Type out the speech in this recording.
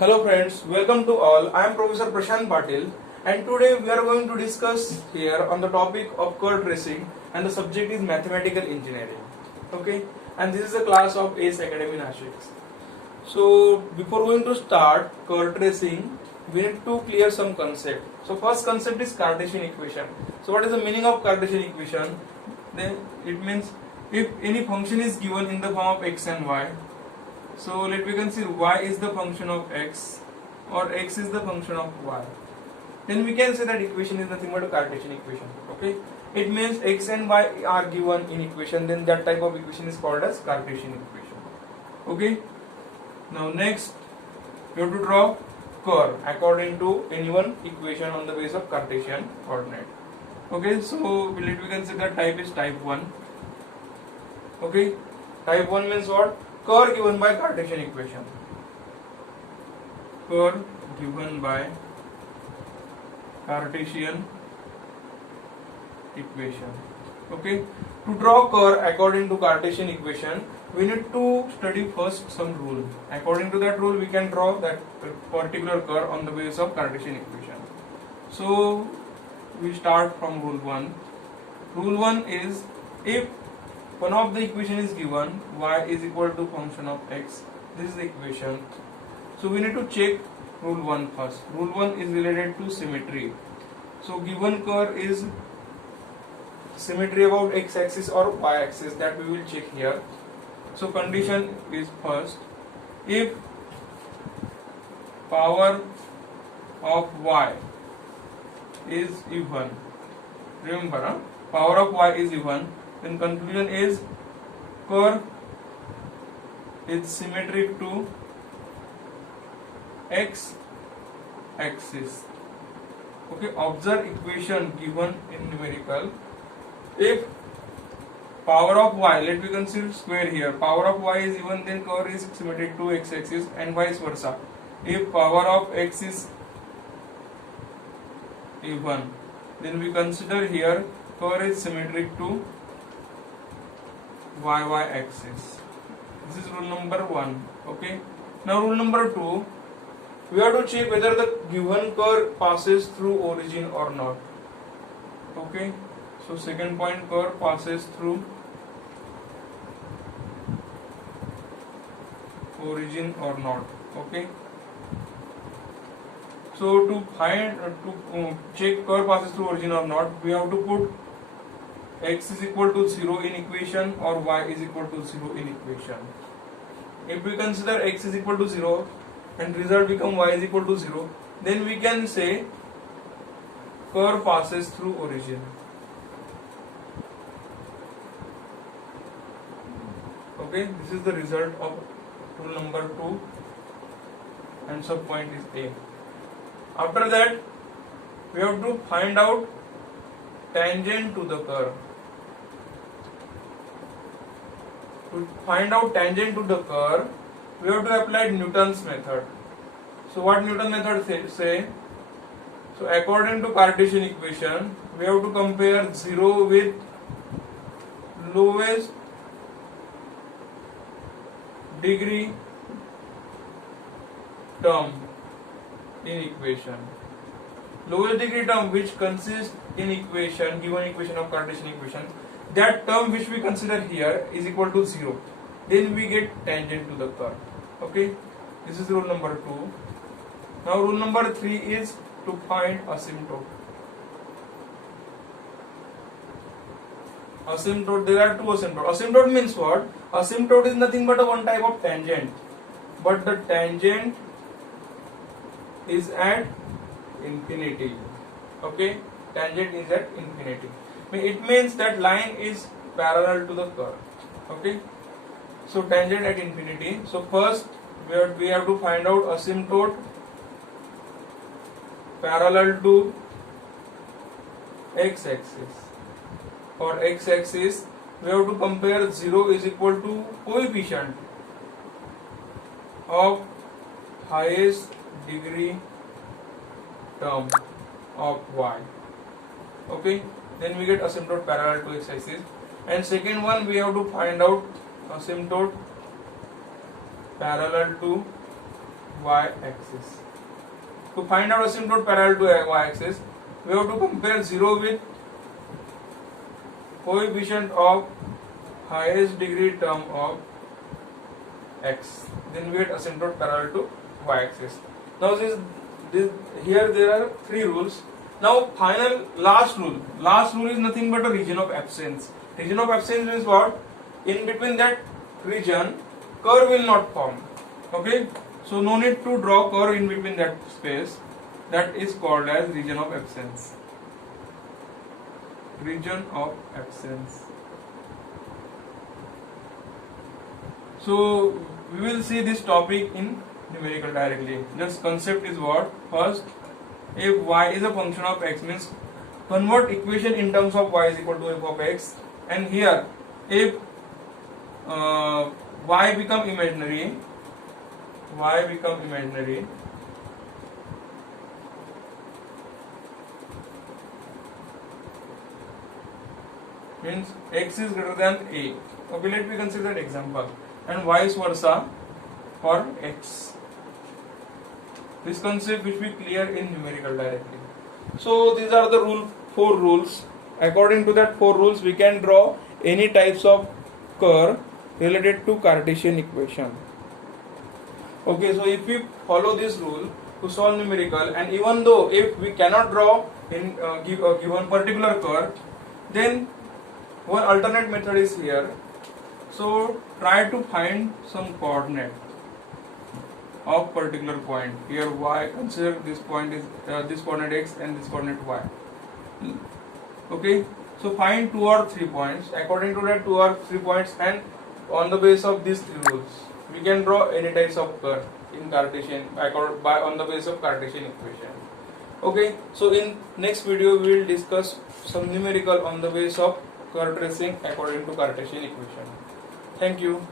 Hello friends, welcome to all. I am Professor Prashant Patil and today we are going to discuss here on the topic of curve tracing and the subject is mathematical engineering. Okay, and this is a class of ACE Academy Nashik. So before going to start curve tracing, we need to clear some concept. So first concept is Cartesian equation. So what is the meaning of Cartesian equation? Then it means if any function is given in the form of x and y. So let me consider y is the function of x or x is the function of y. Then we can say that equation is nothing but a Cartesian equation. Okay, it means x and y are given in equation. Then that type of equation is called as Cartesian equation. Okay. Now next, we have to draw curve according to any one equation on the basis of Cartesian coordinate. Okay, so let me consider that type is type 1. Okay, type 1 means what? Curve given by Cartesian equation. Curve given by Cartesian equation. Okay, to draw curve according to Cartesian equation, we need to study first some rule. According to that rule, we can draw that particular curve on the basis of Cartesian equation. So we start from rule 1. Rule 1 is if one of the equation is given, y is equal to function of x. This is the equation. So we need to check rule 1 first. Rule 1 is related to symmetry. So given curve is symmetry about x-axis or y-axis, that we will check here. So condition is first, if power of y is even, remember power of y is even, then conclusion is curve is symmetric to x-axis. Okay, observe equation given in numerical. If power of y, let me consider square here, power of y is even, then curve is symmetric to x-axis and vice versa. If power of x is even, then we consider here curve is symmetric to y-axis. This is rule number 1. Okay. Now rule number 2, we have to check whether the given curve passes through origin or not. Okay. So second point, curve passes through origin or not. Okay. So to find check curve passes through origin or not, we have to put x is equal to 0 in equation or y is equal to 0 in equation. If we consider x is equal to 0 and result become y is equal to 0, then we can say curve passes through origin. Okay, this is the result of rule number 2 and sub point is A. After that, we have to find out tangent to the curve. To find out tangent to the curve, we have to apply Newton's method. So what Newton's method say? So according to Cartesian equation, we have to compare 0 with lowest degree term in equation. Lowest degree term which consists in equation, given equation of Cartesian equation, that term which we consider here is equal to 0. Then we get tangent to the curve. Okay, this is rule number 2. Now rule number 3 is to find asymptote. Asymptote, there are two asymptotes. Asymptote means what? Asymptote is nothing but a one type of tangent, but the tangent is at infinity. Okay, tangent is at infinity. It means that line is parallel to the curve. Okay, so tangent at infinity. So first we have to find out asymptote parallel to x-axis. For x-axis, we have to compare 0 is equal to coefficient of highest degree term of y. Okay, then we get asymptote parallel to x-axis. And second one, we have to find out asymptote parallel to y-axis. To find out asymptote parallel to y-axis, we have to compare 0 with coefficient of highest degree term of x. Then we get asymptote parallel to y-axis. Now here there are three rules. Now last rule. Last rule is nothing but a region of absence. Region of absence means what? In between that region, curve will not form. Okay, so no need to draw curve in between that space. That is called as region of absence. Region of absence. So we will see this topic in numerical directly. This concept is what? First, if y is a function of x, means convert equation in terms of y is equal to f of x, and here if y become imaginary, means x is greater than a. Okay, let me consider that example, and vice versa for x. This concept which we clear in numerical directly. So these are the four rules. According to that 4 rules, we can draw any types of curve related to Cartesian equation. Okay, so if we follow this rule to solve numerical, and even though if we cannot draw in given particular curve, then one alternate method is here. So try to find some coordinate of particular point. Here y, consider this point is this coordinate x and this coordinate y. Okay, so find 2 or 3 points. According to that 2 or 3 points, and on the basis of these 3 rules, we can draw any types of curve in Cartesian on the basis of Cartesian equation. Okay, so in next video we will discuss some numerical on the basis of curve tracing according to Cartesian equation. Thank you.